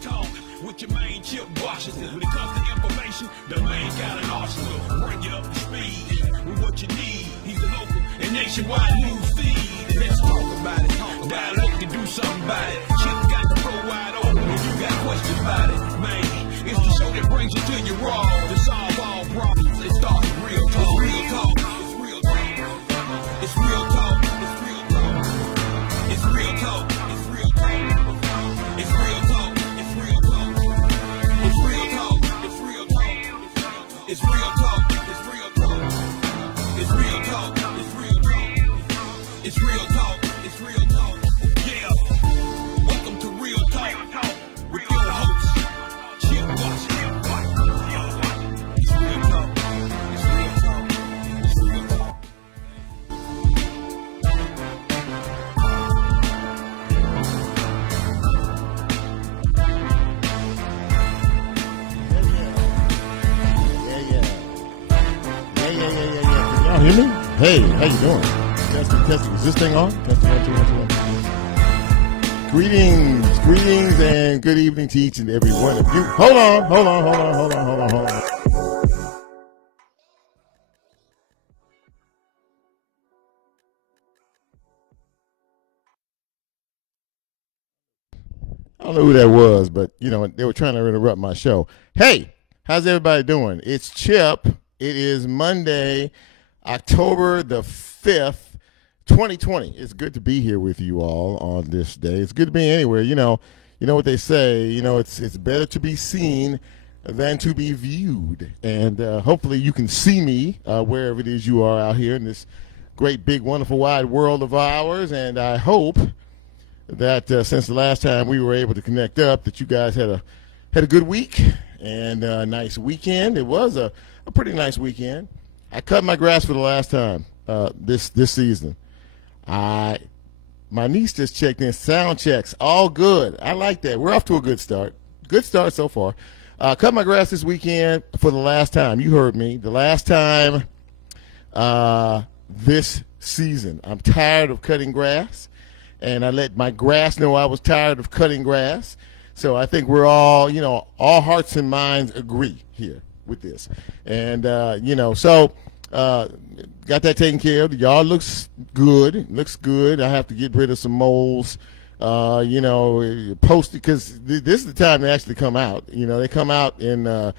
talk with your main Chip Washington. When it comes to information, the man got an arsenal. Bring you up to speed with what you need. He's a local and nationwide news feed. Let's talk about it. Dial up to do something about it. Chip got the floor wide open when you got questions about it. Man, it's the show that brings you to your raw to solve all problems. It starts with real talk. Real talk. It's real talk. It's real talk. It's real talk. It's real talk. It's real talk. It's real talk. It's real talk. It's real talk. It's real talk. It's real talk. It's real talk. It's real talk. It's real talk. It's real talk. It's real talk. Yeah. Welcome to Real Talk with your host, Chip Washington. It's real talk. It's real talk. It's real talk. Can y'all hear me? Hey, how you doing? Testing. Is this thing on? Testing, 1, 2, 1, 2, 1. Greetings, and good evening to each and every one of you. Hold on. I don't know who that was, but, they were trying to interrupt my show. Hey, how's everybody doing? It's Chip. It is Monday, October the 5th, 2020. It's good to be here with you all on this day. It's good to be anywhere. You know what they say, it's better to be seen than to be viewed. And hopefully you can see me wherever it is you are out here in this great, big, wonderful, wide world of ours. And I hope that since the last time we were able to connect up, that you guys had a good week and a nice weekend. It was a pretty nice weekend. I cut my grass for the last time this season. My niece just checked in. Sound checks, all good. I like that. We're off to a good start. Good start so far. Cut my grass this weekend for the last time. You heard me. The last time this season. I'm tired of cutting grass, and I let my grass know I was tired of cutting grass. So I think we're all, all hearts and minds agree here with this. And, got that taken care of. The yard looks good. I have to get rid of some moles, post, because this is the time they actually come out. They come out in the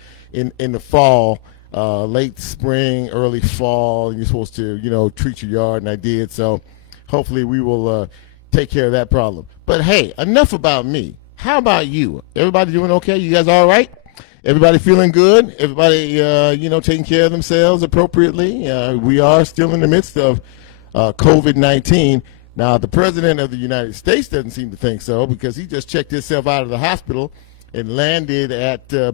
fall, late spring, early fall. You're supposed to, treat your yard, and I did. So hopefully we will take care of that problem. But, hey, enough about me. How about you? Everybody doing okay? You guys all right? Everybody feeling good? Everybody, taking care of themselves appropriately? We are still in the midst of COVID-19. Now, the President of the United States doesn't seem to think so, because he just checked himself out of the hospital and landed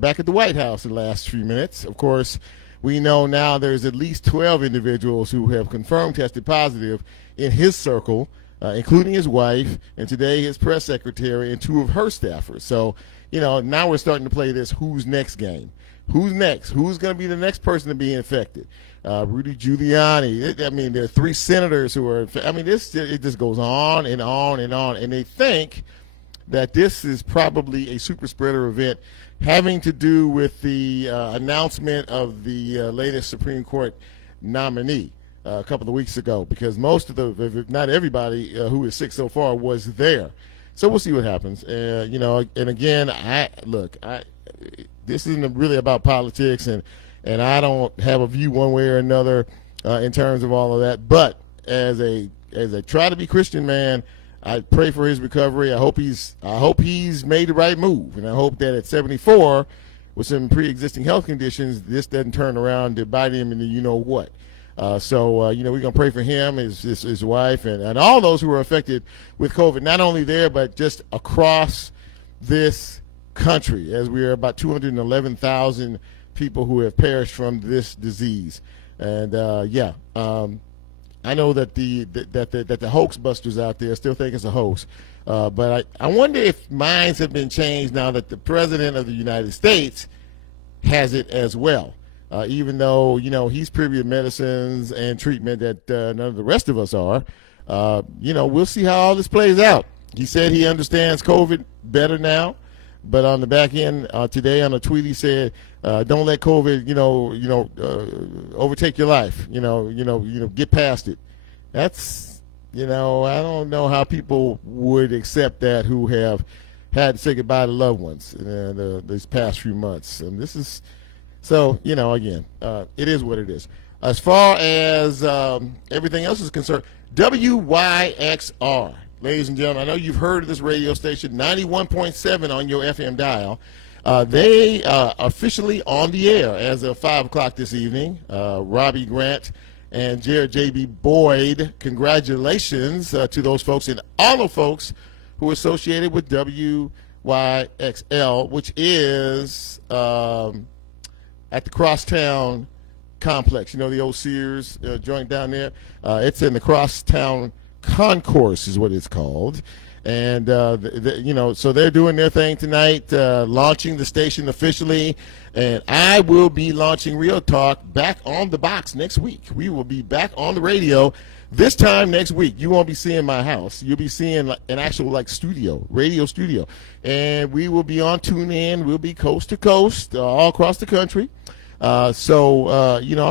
back at the White House in the last few minutes. Of course, we know now there's at least 12 individuals who have confirmed tested positive in his circle, including his wife, and today his press secretary and 2 of her staffers. So, now we're starting to play this who's next game. Who's next? Who's going to be the next person to be infected? Rudy Giuliani. There are 3 senators who are infected. It just goes on and on and on. And they think that this is probably a super spreader event having to do with the announcement of the latest Supreme Court nominee a couple of weeks ago, because most of if not everybody who is sick so far was there. So we'll see what happens. And again, this isn't really about politics, and I don't have a view one way or another in terms of all of that. But as a try to be Christian man, I pray for his recovery. I hope he's made the right move, and I hope that at 74, with some pre-existing health conditions, this doesn't turn around to bite him in the you-know-what. We're going to pray for him, his wife, and all those who are affected with COVID, not only there, but just across this country, as we are about 211,000 people who have perished from this disease. And, I know that the hoax busters out there still think it's a hoax. But I wonder if minds have been changed now that the President of the United States has it as well. Even though, he's privy to medicines and treatment that none of the rest of us are. We'll see how all this plays out. He said he understands COVID better now, But on the back end today on a tweet, he said, "Don't let COVID, overtake your life. Get past it." That's, I don't know how people would accept that who have had to say goodbye to loved ones these past few months. And this is, so, again, it is what it is. As far as everything else is concerned, WYXR, ladies and gentlemen, I know you've heard of this radio station, 91.7 on your FM dial. They are officially on the air as of 5 o'clock this evening. Robbie Grant and Jared J.B. Boyd, congratulations to those folks and all the folks who are associated with WYXL, which is at the Crosstown Complex. The old Sears joint down there. It's in the Crosstown Concourse is what it's called. And, so they're doing their thing tonight, launching the station officially. And I will be launching Real Talk back on the box next week. We will be back on the radio this time next week. You won't be seeing my house. You'll be seeing an actual radio studio. And we will be on TuneIn. We'll be coast to coast all across the country. I'm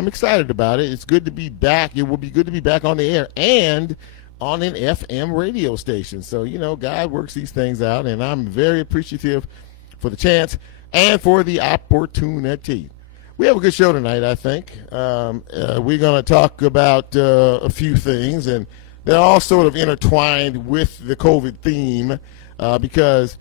excited about it. It's good to be back. It will be good to be back on the air and on an FM radio station. So, God works these things out, and I'm very appreciative for the chance and for the opportunity. We have a good show tonight, I think. We're going to talk about a few things, and they're all sort of intertwined with the COVID theme because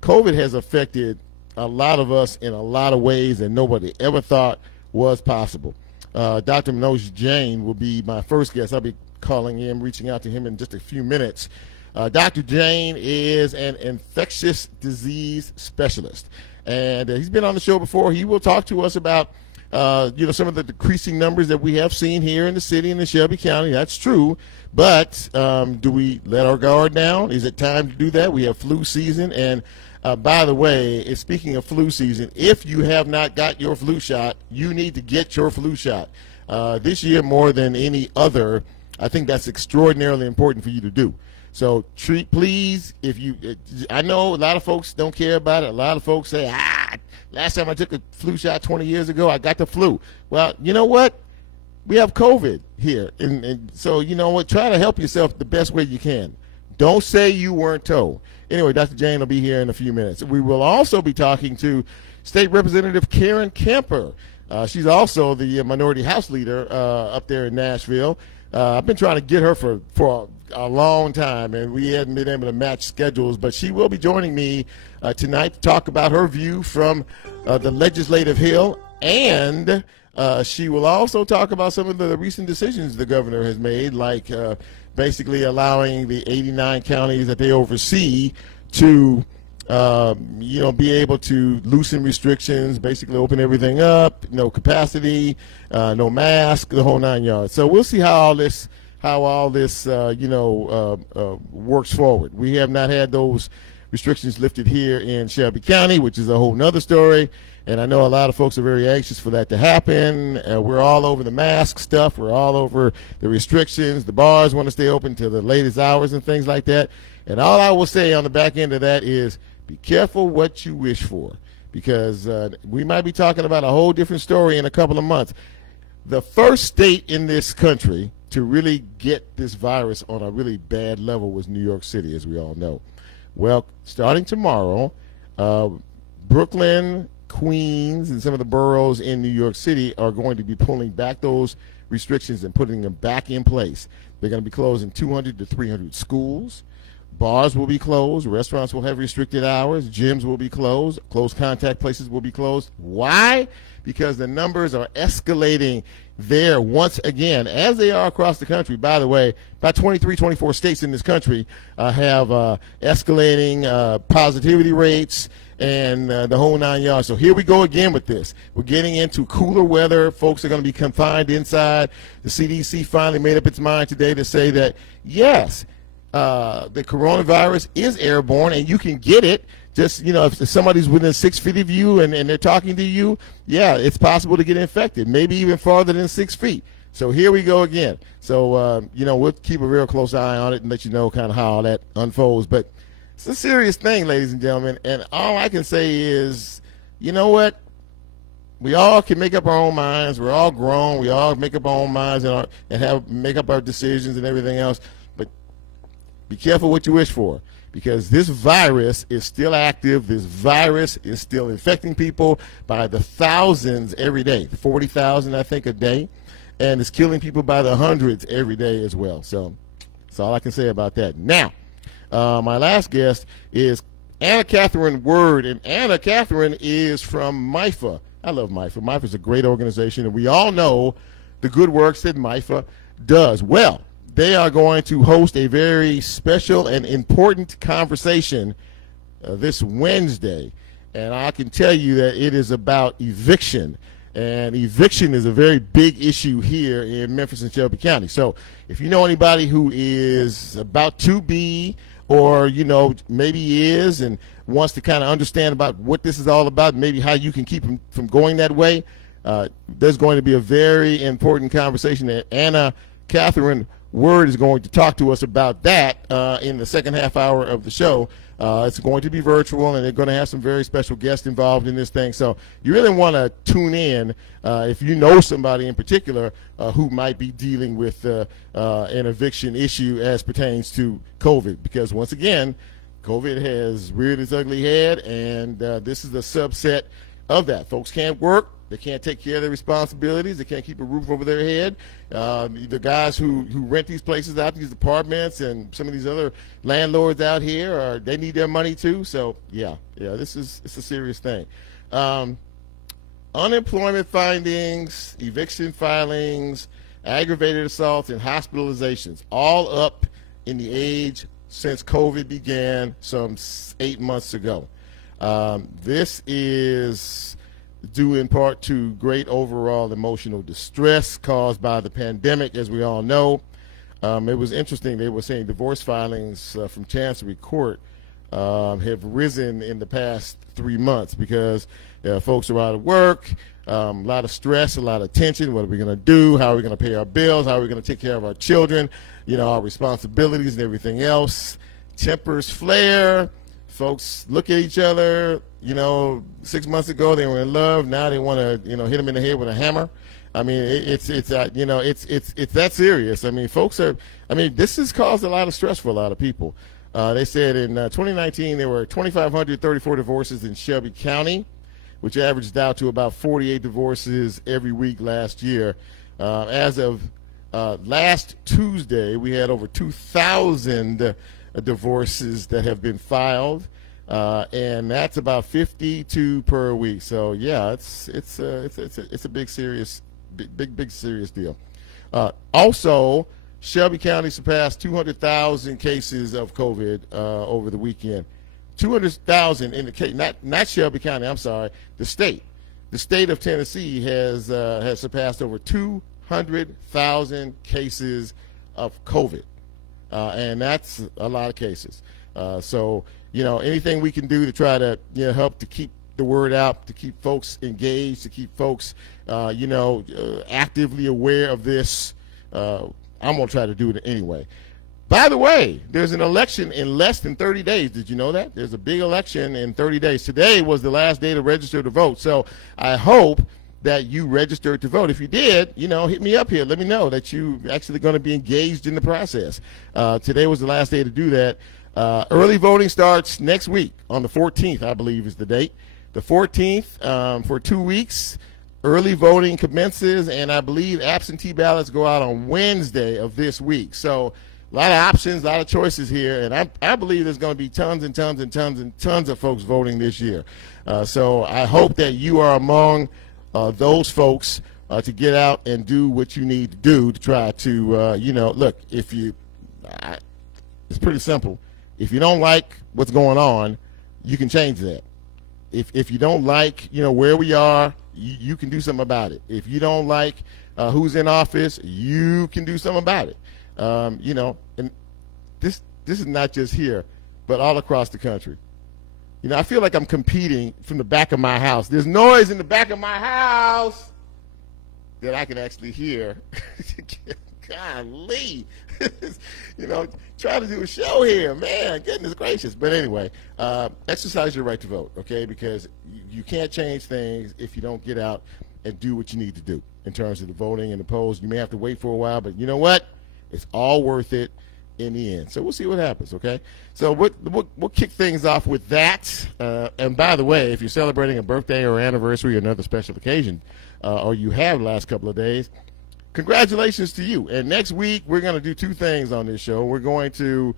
COVID has affected a lot of us in a lot of ways that nobody ever thought was possible. Dr. Manoj Jain will be my first guest. I'll be calling him, reaching out to him in just a few minutes. Dr. Jain is an infectious disease specialist, and he's been on the show before. He will talk to us about some of the decreasing numbers that we have seen here in the city and in Shelby County. That's true, but do we let our guard down? Is it time to do that? We have flu season, and by the way, speaking of flu season, if you have not got your flu shot, you need to get your flu shot. This year more than any other, I think that's extraordinarily important for you to do. So please, I know a lot of folks don't care about it. A lot of folks say, last time I took a flu shot 20 years ago, I got the flu. Well, you know what? We have COVID here. And so, you know what? Try to help yourself the best way you can. Don't say you weren't told. Anyway, Dr. Jain will be here in a few minutes. We will also be talking to State Representative Karen Kemper. She's also the Minority House Leader up there in Nashville. I've been trying to get her for a long time, and we hadn't been able to match schedules, but she will be joining me tonight to talk about her view from the Legislative Hill, and she will also talk about some of the recent decisions the governor has made, like basically allowing the 89 counties that they oversee to be able to loosen restrictions, basically open everything up, no capacity, no mask, the whole 9 yards. So we'll see how all this works forward. We have not had those restrictions lifted here in Shelby County, which is a whole nother story. And I know a lot of folks are very anxious for that to happen. We're all over the mask stuff. We're all over the restrictions. The bars want to stay open till the latest hours and things like that. And all I will say on the back end of that is be careful what you wish for, because we might be talking about a whole different story in a couple of months. The first state in this country to really get this virus on a really bad level was New York City, as we all know. Well, starting tomorrow, Brooklyn, Queens, and some of the boroughs in New York City are going to be pulling back those restrictions and putting them back in place. They're going to be closing 200 to 300 schools. Bars will be closed. Restaurants will have restricted hours. Gyms will be closed. Close contact places will be closed. Why? Because the numbers are escalating there once again, as they are across the country. By the way, about 23, 24 states in this country have escalating positivity rates and the whole 9 yards. So here we go again with this. We're getting into cooler weather. Folks are going to be confined inside. The CDC finally made up its mind today to say that, yes, the coronavirus is airborne and you can get it. Just, if somebody's within 6 feet of you and they're talking to you, yeah, it's possible to get infected, maybe even farther than 6 feet. So here we go again. So, we'll keep a real close eye on it and let you know kind of how all that unfolds. But It's a serious thing, ladies and gentlemen. And all I can say is, you know what? We all can make up our own minds. We're all grown. We all make up our own minds and make up our decisions and everything else. But be careful what you wish for, because this virus is still active. This virus is still infecting people by the thousands every day, 40,000, I think, a day. And it's killing people by the hundreds every day as well. So that's all I can say about that. Now, my last guest is Anna Kathryn Word. And Anna Kathryn is from MIFA. I love MIFA. MIFA is a great organization, and we all know the good works that MIFA does. Well, they are going to host a very special and important conversation this Wednesday, and I can tell you that it is about eviction. And eviction is a very big issue here in Memphis and Shelby County. So if you know anybody who is about to be, or, you know, maybe is and wants to kind of understand about what this is all about, maybe how you can keep them from going that way, there's going to be a very important conversation that Anna Kathryn Word is going to talk to us about that in the second half hour of the show. It's going to be virtual, and they're going to have some very special guests involved in this thing. So you really want to tune in if you know somebody in particular who might be dealing with an eviction issue as pertains to COVID. Because once again, COVID has reared its ugly head, and this is a subset of that. Folks can't work. They can't take care of their responsibilities. They can't keep a roof over their head. The guys who rent these places out, these apartments, and some of these other landlords out here, they need their money too. So yeah, it's a serious thing. Unemployment findings, eviction filings, aggravated assaults, and hospitalizations, all up in the age since COVID began some 8 months ago. This is due in part to great overall emotional distress caused by the pandemic, as we all know. It was interesting. They were saying divorce filings from Chancery Court have risen in the past 3 months because folks are out of work, a lot of stress, a lot of tension. What are we going to do? How are we going to pay our bills? How are we going to take care of our children? You know, our responsibilities and everything else. Tempers flare. Folks look at each other. You know, 6 months ago they were in love. Now they want to, you know, hit them in the head with a hammer. I mean, it's that serious. I mean, folks are. I mean, this has caused a lot of stress for a lot of people. They said in 2019 there were 2,534 divorces in Shelby County, which averaged out to about 48 divorces every week last year. As of last Tuesday, we had over 2,000 divorces that have been filed, and that's about 52 per week. So yeah, it's a big serious deal. Also, Shelby County surpassed 200,000 cases of COVID over the weekend. 200,000 in the case, not Shelby County. I'm sorry, the state. The state of Tennessee has surpassed over 200,000 cases of COVID. And that's a lot of cases. So, you know, anything we can do to try to, you know, help to keep the word out, to keep folks engaged, to keep folks, actively aware of this, I'm going to try to do it anyway. By the way, there's an election in less than 30 days. Did you know that? There's a big election in 30 days. Today was the last day to register to vote. So I hope that you registered to vote. If you did, you know, hit me up here. Let me know that you actually going to be engaged in the process. Today was the last day to do that. Early voting starts next week on the 14th, I believe is the date. The 14th for 2 weeks. Early voting commences, and I believe absentee ballots go out on Wednesday of this week. So a lot of options, a lot of choices here, and I believe there's going to be tons and tons and tons and tons of folks voting this year. So I hope that you are among those folks to get out and do what you need to do to try to, look, if you, it's pretty simple. If you don't like what's going on, you can change that. If you don't like, where we are, you can do something about it. If you don't like who's in office, you can do something about it. And this is not just here, but all across the country. I feel like I'm competing from the back of my house. There's noise in the back of my house that I can actually hear Golly. You know, trying to do a show here, man. Goodness gracious. But anyway, exercise your right to vote, okay? Because you can't change things if you don't get out and do what you need to do in terms of the voting and the polls. You may have to wait for a while, but you know what? It's all worth it in the end. So we'll see what happens, okay? So we'll kick things off with that. And by the way, if you're celebrating a birthday or anniversary or another special occasion, or you have the last couple of days, congratulations to you. And next week, we're going to do two things on this show. We're going to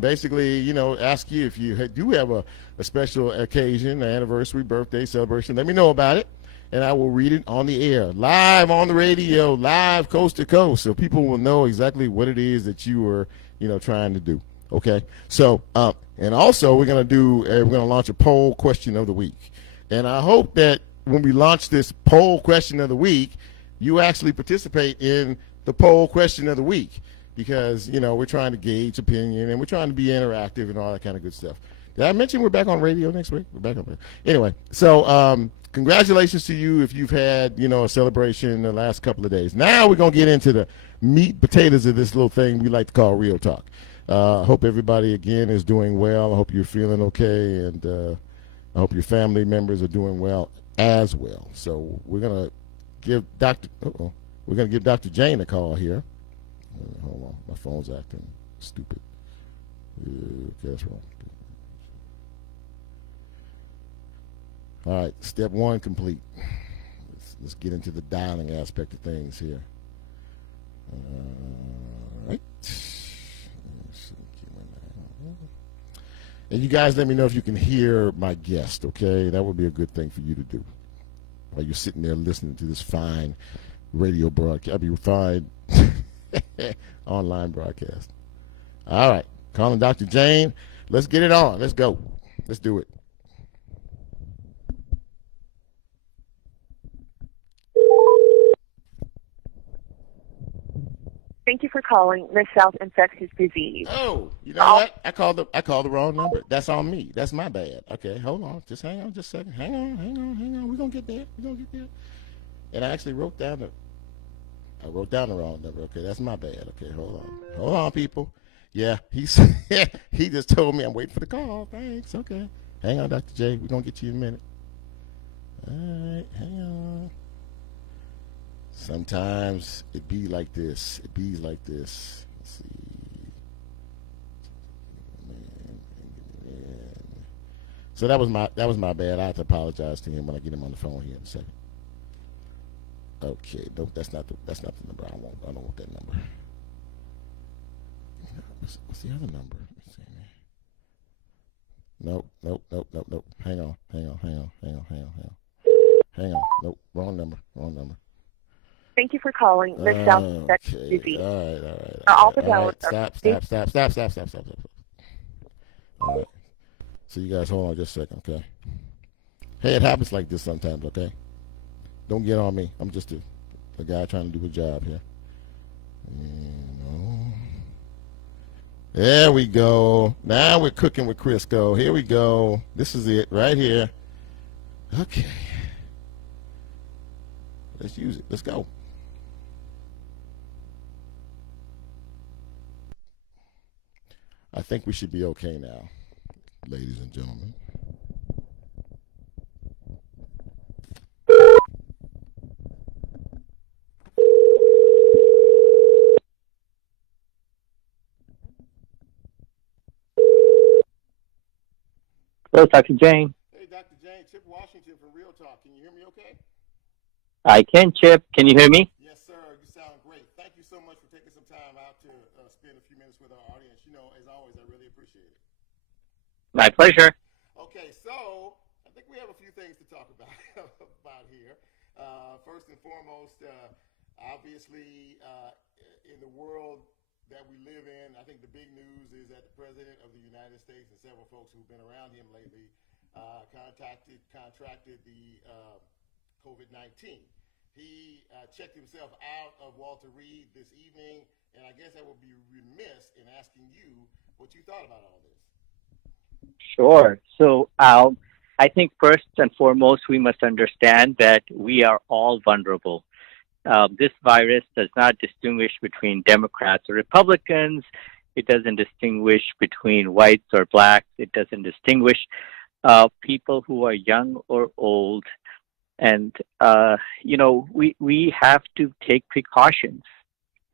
basically, you know, ask you if you do have a special occasion, an anniversary, birthday, celebration. Let me know about it, and I will read it on the air, live on the radio, live coast to coast, so people will know exactly what it is that you were, you know, trying to do. Okay? So, and also we're going to launch a poll question of the week. And I hope that when we launch this poll question of the week, you actually participate in the poll question of the week, because, you know, we're trying to gauge opinion and we're trying to be interactive and all that kind of good stuff. Did I mention we're back on radio next week? We're back on radio. Anyway, so congratulations to you if you've had, you know, a celebration the last couple of days. Now we're going to get into the meat and potatoes of this little thing we like to call Real Talk. I hope everybody, again, is doing well. I hope you're feeling okay, and I hope your family members are doing well as well. So we're going to give Dr. Jain a call here. Hold on, my phone's acting stupid. Okay, that's wrong. All right, step one complete. Let's get into the dialing aspect of things here. All right. And you guys let me know if you can hear my guest, okay? That would be a good thing for you to do while you're sitting there listening to this fine radio broadcast. Fine online broadcast. All right, calling Dr. Jain. Let's get it on. Let's go. Let's do it. Thank you for calling the South Infectious Disease. Oh, you know what? I called the wrong number. That's on me. That's my bad. Okay, hold on. Just hang on just a second. Hang on. We're going to get there. And I actually wrote down the wrong number. Okay, that's my bad. Okay, hold on, people. Yeah, he just told me I'm waiting for the call. Thanks. Okay. Hang on, Dr. J. We're going to get you in a minute. All right, hang on. Sometimes it be like this. Let's see. So that was my bad. I have to apologize to him when I get him on the phone here in a second. Okay, nope, that's not the number I want. I don't want that number. What's the other number? Nope. Hang on. Nope, wrong number. Thank you for calling the South Infectious Disease. All right. Stop. All right. So you guys hold on just a second, okay? Hey, it happens like this sometimes, okay? Don't get on me. I'm just a guy trying to do a job here. There we go. Now we're cooking with Crisco. Here we go. This is it right here. Okay. Let's use it. Let's go. I think we should be okay now, ladies and gentlemen. Hello, Dr. Jain. Hey, Dr. Jain, Chip Washington from Real Talk. Can you hear me okay? I can, Chip. Can you hear me? Yes, sir. You sound great. Thank you so much for taking some time out to spend a few minutes with our audience. You know, as always, I really appreciate it. My pleasure. Okay, so I think we have a few things to talk about here. First and foremost, obviously, in the world that we live in, I think the big news is that the President of the United States and several folks who've been around him lately contracted the COVID-19. He checked himself out of Walter Reed this evening, and I guess I would be remiss in asking you what you thought about all this. Sure. So I think first and foremost, we must understand that we are all vulnerable. This virus does not distinguish between Democrats or Republicans. It doesn't distinguish between whites or blacks. It doesn't distinguish people who are young or old. And, we have to take precautions.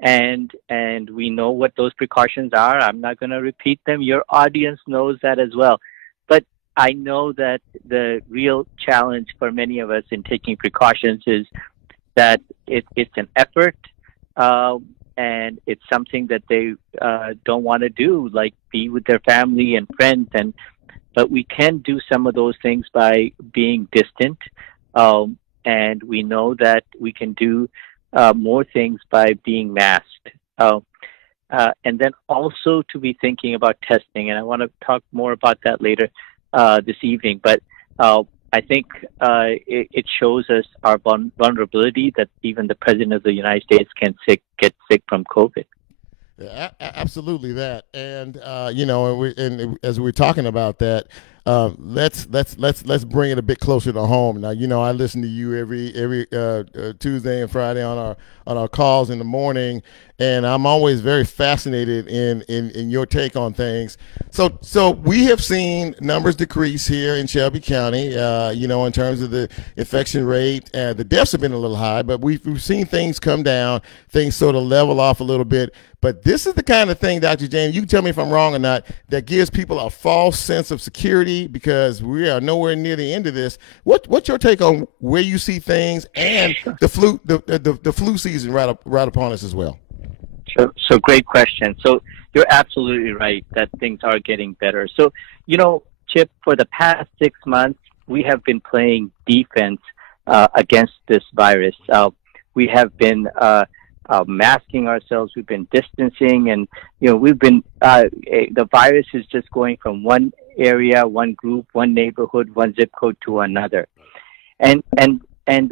And we know what those precautions are. I'm not going to repeat them. Your audience knows that as well. But I know that the real challenge for many of us in taking precautions is that it's an effort, and it's something that they don't want to do, like be with their family and friends. But we can do some of those things by being distant, and we know that we can do more things by being masked. And then also to be thinking about testing, and I want to talk more about that later this evening. But I think it shows us our vulnerability that even the President of the United States can get sick from COVID. Yeah, absolutely that. And and as we're talking about that, let's bring it a bit closer to home. Now, I listen to you every Tuesday and Friday on our calls in the morning, and I'm always very fascinated in your take on things. So we have seen numbers decrease here in Shelby County, in terms of the infection rate. The deaths have been a little high, but we've seen things come down, things sort of level off a little bit. But this is the kind of thing, Dr. Jain, you can tell me if I'm wrong or not, that gives people a false sense of security, because we are nowhere near the end of this. What's your take on where you see things and the flu season right upon us as well? So great question. So you're absolutely right that things are getting better. So, Chip, for the past 6 months, we have been playing defense against this virus. We have been masking ourselves. We've been distancing, and we've been. The virus is just going from one area, one group, one neighborhood, one zip code to another, and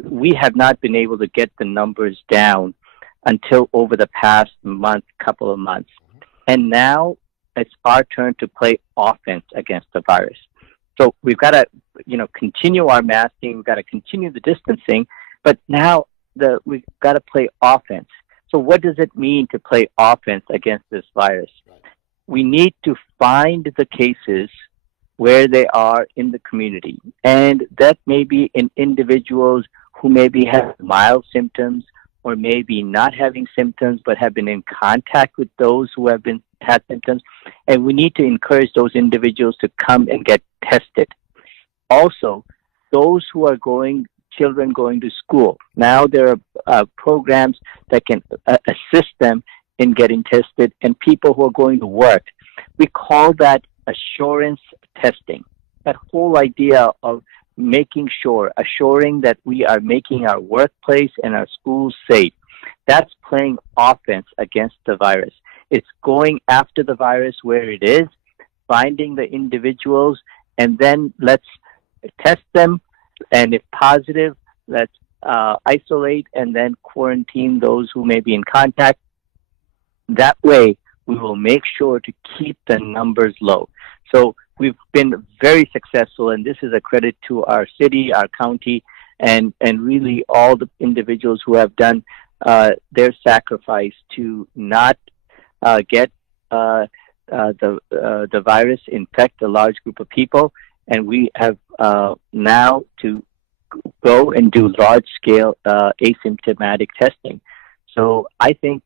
we have not been able to get the numbers down until over the past couple of months, and now it's our turn to play offense against the virus. So we've got to, continue our masking. We've got to continue the distancing, but now we've got to play offense. So what does it mean to play offense against this virus? We need to find the cases where they are in the community. And that may be in individuals who maybe have mild symptoms or maybe not having symptoms but have been in contact with those who have had symptoms. And we need to encourage those individuals to come and get tested. Also, those who are children going to school. Now there are programs that can assist them in getting tested, and people who are going to work. We call that assurance testing. That whole idea of assuring that we are making our workplace and our schools safe. That's playing offense against the virus. It's going after the virus where it is, finding the individuals, and then let's test them. And if positive, let's isolate and then quarantine those who may be in contact. That way, we will make sure to keep the numbers low. So we've been very successful, and this is a credit to our city, our county, and really all the individuals who have done their sacrifice to not get the virus infect a large group of people. And we have now to go and do large-scale asymptomatic testing. So I think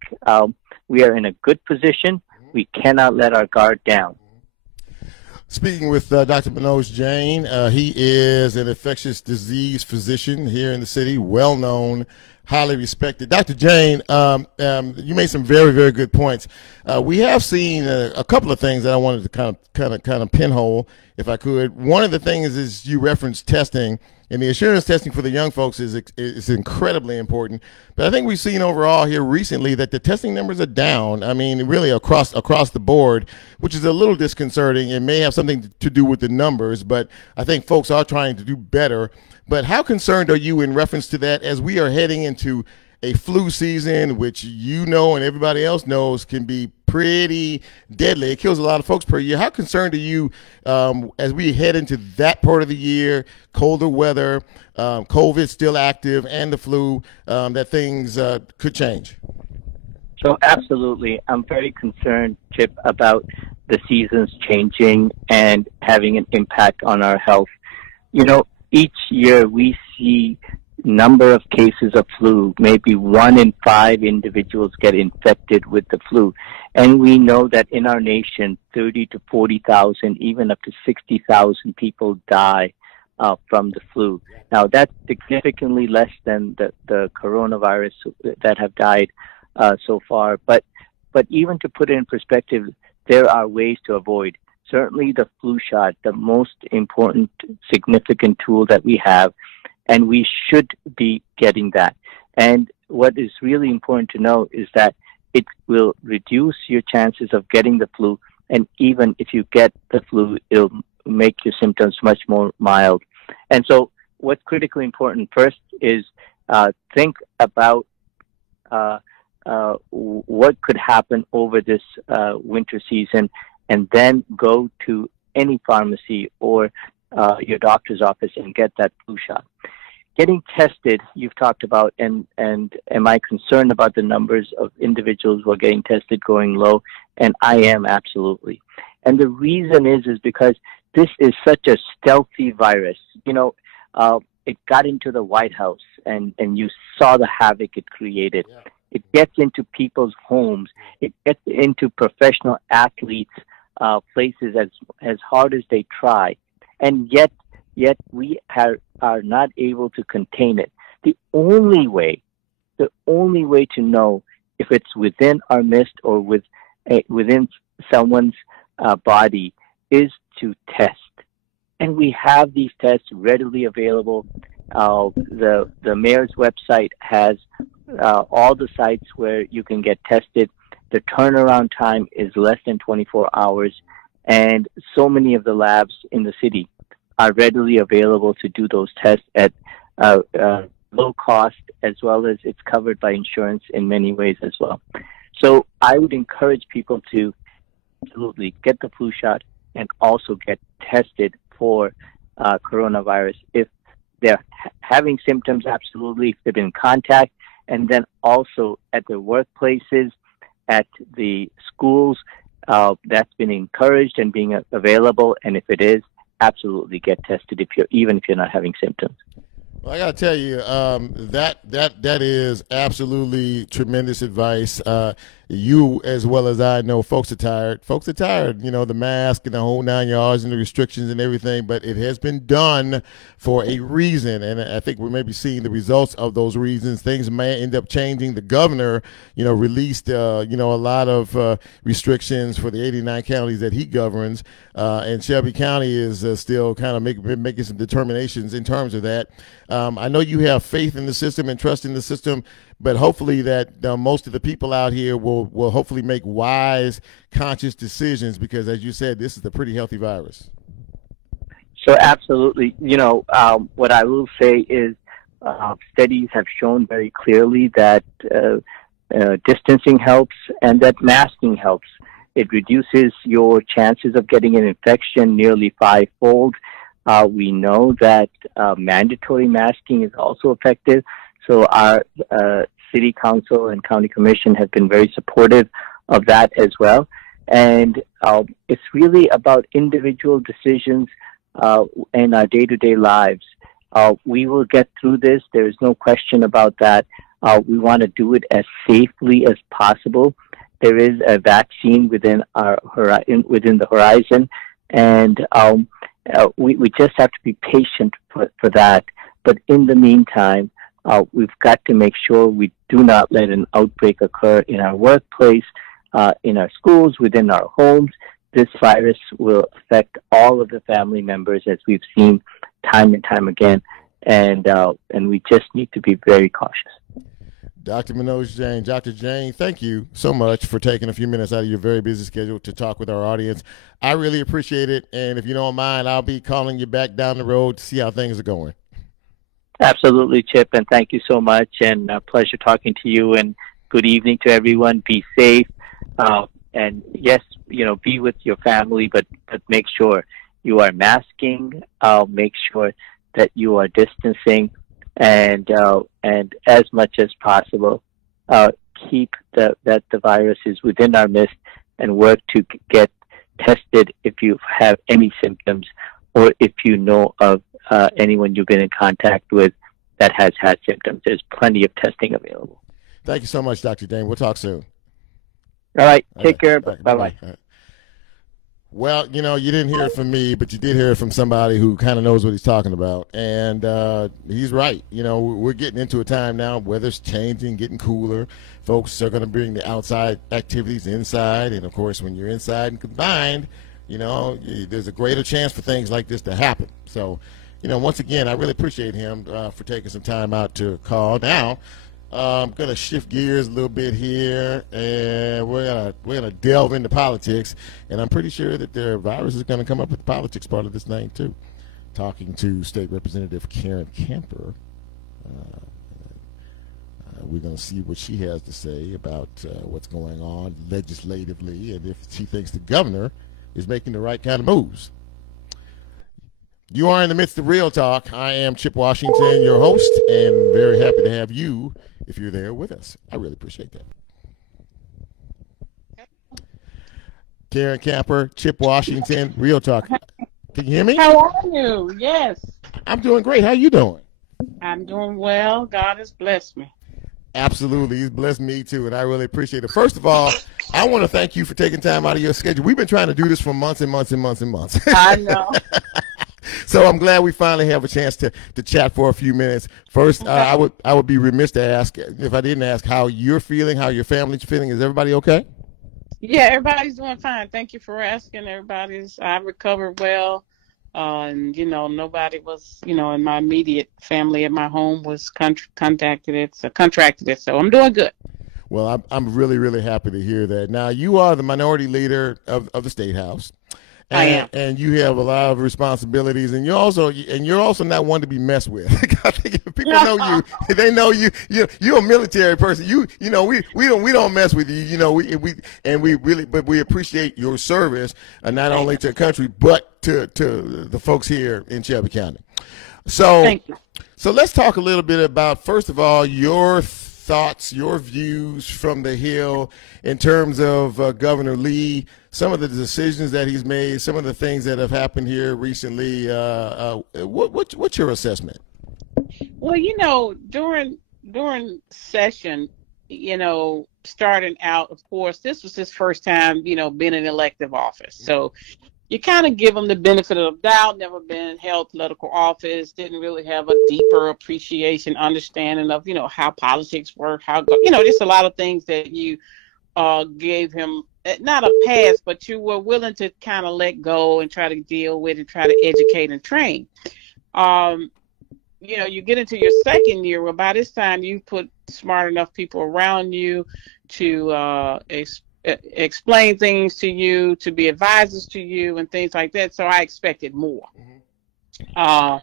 we are in a good position. We cannot let our guard down. Speaking with Dr. Manoj Jain, he is an infectious disease physician here in the city, well-known, highly respected. Dr. Jain, you made some very, very good points. We have seen a couple of things that I wanted to kind of pinhole, if I could. One of the things is you referenced testing, and the assurance testing for the young folks is incredibly important. But I think we've seen overall here recently that the testing numbers are down. I mean, really across the board, which is a little disconcerting. It may have something to do with the numbers, but I think folks are trying to do better. But how concerned are you in reference to that as we are heading into a flu season, which and everybody else knows can be pretty deadly. It kills a lot of folks per year. How concerned are you as we head into that part of the year, colder weather, COVID still active, and the flu, that things could change? So absolutely. I'm very concerned, Chip, about the seasons changing and having an impact on our health. You know, each year we see number of cases of flu. Maybe 1 in 5 individuals get infected with the flu. And we know that in our nation, 30 to 40,000, even up to 60,000 people die from the flu. Now, that's significantly less than the coronavirus that have died so far. But even to put it in perspective, there are ways to avoid. Certainly the flu shot, the most important, significant tool that we have, and we should be getting that. And what is really important to know is that it will reduce your chances of getting the flu, and even if you get the flu, it'll make your symptoms much more mild. And so what's critically important first is think about what could happen over this winter season, and then go to any pharmacy or your doctor's office and get that flu shot. Getting tested, you've talked about, and am I concerned about the numbers of individuals who are getting tested going low? And I am, absolutely. And the reason is because this is such a stealthy virus. You know, it got into the White House, and you saw the havoc it created. Yeah. It gets into people's homes. It gets into professional athletes' places as hard as they try. And yet we are not able to contain it. The only way to know if it's within our midst or within someone's body is to test. And we have these tests readily available. The mayor's website has all the sites where you can get tested. The turnaround time is less than 24 hours, and so many of the labs in the city are readily available to do those tests at low cost, as well as it's covered by insurance in many ways as well. So I would encourage people to absolutely get the flu shot and also get tested for coronavirus. If they're having symptoms, absolutely, if they've been in contact, and then also at their workplaces, at the schools, that's been encouraged and being available. And if it is, absolutely get tested even if you're not having symptoms. Well, I got to tell you, that is absolutely tremendous advice. You, as well as I know, folks are tired. Folks are tired, you know, the mask and the whole 9 yards and the restrictions and everything, but it has been done for a reason, and I think we may be seeing the results of those reasons. Things may end up changing. The governor, you know, released, a lot of restrictions for the 89 counties that he governs, and Shelby County is still kind of making some determinations in terms of that. I know you have faith in the system and trust in the system, but hopefully that most of the people out here will hopefully make wise, conscious decisions, because, as you said, this is a pretty healthy virus. So absolutely. You know, what I will say is studies have shown very clearly that distancing helps and that masking helps. It reduces your chances of getting an infection nearly 5-fold. We know that mandatory masking is also effective. So our city council and county commission have been very supportive of that as well. And it's really about individual decisions in our day-to-day lives. We will get through this. There is no question about that. We want to do it as safely as possible. There is a vaccine within the horizon, and we just have to be patient for that. But in the meantime, we've got to make sure we do not let an outbreak occur in our workplace, in our schools, within our homes. This virus will affect all of the family members, as we've seen time and time again, and we just need to be very cautious. Dr. Manoj Jain. Dr. Jain, thank you so much for taking a few minutes out of your very busy schedule to talk with our audience. I really appreciate it, and if you don't mind, I'll be calling you back down the road to see how things are going. Absolutely, Chip, and thank you so much, and a pleasure talking to you, and good evening to everyone. Be safe. and yes, be with your family, but make sure you are masking. Make sure that you are distancing, and as much as possible, keep that the virus is within our midst, and work to get tested if you have any symptoms, or if you know of anyone you've been in contact with that has had symptoms. There's plenty of testing available. Thank you so much, Dr. Jain. We'll talk soon. All right. Take care. Bye-bye. Well, you didn't hear it from me, but you did hear it from somebody who kind of knows what he's talking about. And he's right. We're getting into a time now, weather's changing, getting cooler. Folks are going to bring the outside activities inside. And, of course, when you're inside and confined, there's a greater chance for things like this to happen. So, once again, I really appreciate him for taking some time out to call. Now, I'm going to shift gears a little bit here, and we're gonna delve into politics. And I'm pretty sure that the virus is going to come up with the politics part of this thing, too. Talking to State Representative Kathryn Camper, we're going to see what she has to say about what's going on legislatively, and if she thinks the governor is making the right kind of moves. You are in the midst of Real Talk. I am Chip Washington, your host, and very happy to have you if you're there with us. I really appreciate that. Kathryn Camper, Chip Washington, Real Talk. Can you hear me? How are you? Yes. I'm doing great. How you doing? I'm doing well. God has blessed me. Absolutely. He's blessed me, too, and I really appreciate it. First of all, I want to thank you for taking time out of your schedule. We've been trying to do this for months and months and months and months. I know. So I'm glad we finally have a chance to chat for a few minutes. First, I would be remiss to ask, if I didn't ask, how you're feeling, how your family's feeling. Is everybody okay? Yeah, everybody's doing fine. Thank you for asking. I recovered well. And, nobody was, in my immediate family at my home was contracted it. So I'm doing good. Well, I'm really, really happy to hear that. Now, you are the minority leader of the State House. I am. And you have a lot of responsibilities, and you're also not one to be messed with. I think if people know you, they know you're a military person. We don't mess with you. But we appreciate your service, not only to the country but to the folks here in Shelby County. So, thank you. So let's talk a little bit about, first of all, your thoughts, your views from the Hill in terms of Governor Lee, some of the decisions that he's made, some of the things that have happened here recently. What's your assessment? Well, during session, starting out, of course, this was his first time, being in elective office. So you kind of give him the benefit of the doubt, never been held political office, didn't really have a deeper appreciation, understanding of, how politics work, just a lot of things that you gave him, not a pass, but you were willing to kind of let go and try to deal with and try to educate and train. You get into your second year, well, by this time you put smart enough people around you to explain things to you, to be advisors to you and things like that. So I expected more. Mm-hmm.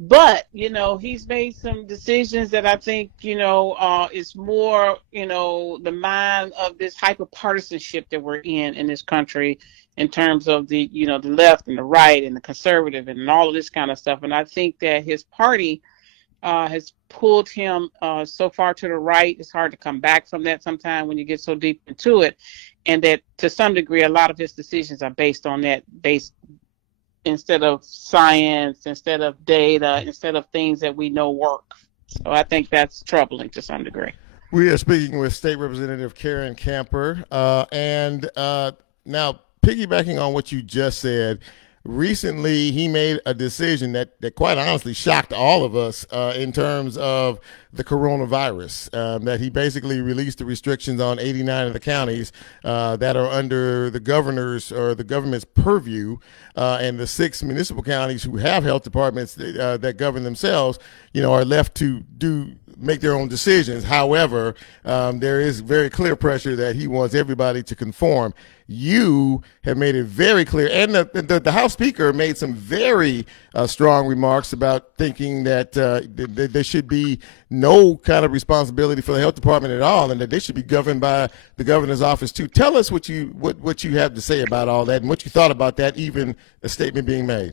But, he's made some decisions that I think, is more, the mind of this hyper-partisanship that we're in this country in terms of the, the left and the right and the conservative and all of this kind of stuff. And I think that his party has pulled him so far to the right. It's hard to come back from that sometime when you get so deep into it. And that to some degree, a lot of his decisions are based on that, instead of science, instead of data, instead of things that we know work. So I think that's troubling to some degree. We are speaking with State Representative Kathryn Camper. And now, piggybacking on what you just said, recently he made a decision that quite honestly shocked all of us in terms of the coronavirus, that he basically released the restrictions on 89 of the counties that are under the governor's or the government's purview, and the 6 municipal counties who have health departments that govern themselves, are left to do make their own decisions. However, there is very clear pressure that he wants everybody to conform. You have made it very clear, and the House Speaker made some very strong remarks about thinking that there should be no kind of responsibility for the health department at all, and that they should be governed by the governor's office too. Tell us what you have to say about all that, and what you thought about that, even a statement being made.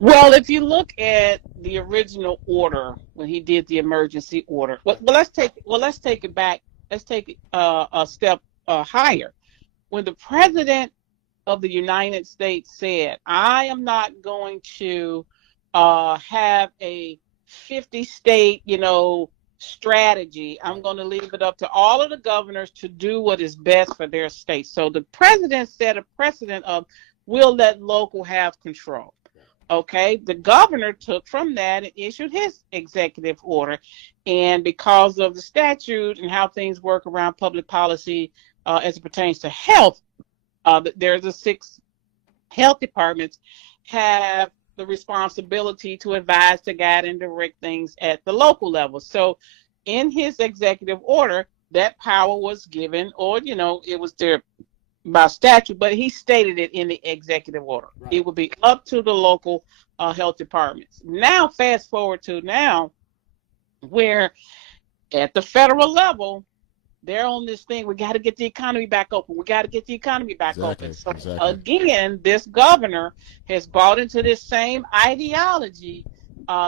Well, if you look at the original order when he did the emergency order, let's take it back. Let's take it a step higher. When the president of the United States said, "I am not going to have a 50-state, strategy. I'm going to leave it up to all of the governors to do what is best for their state." So the president set a precedent of, we'll let local have control. Okay, the governor took from that and issued his executive order. And because of the statute and how things work around public policy as it pertains to health, there's the 6 health departments have the responsibility to advise, to guide, and direct things at the local level. So in his executive order, that power was given, or, it was there by statute, but he stated it in the executive order. Right. It would be up to the local health departments. Now, fast forward to now, where at the federal level, they're on this thing, we got to get the economy back open. We got to get the economy back open. So again, this governor has bought into this same ideology.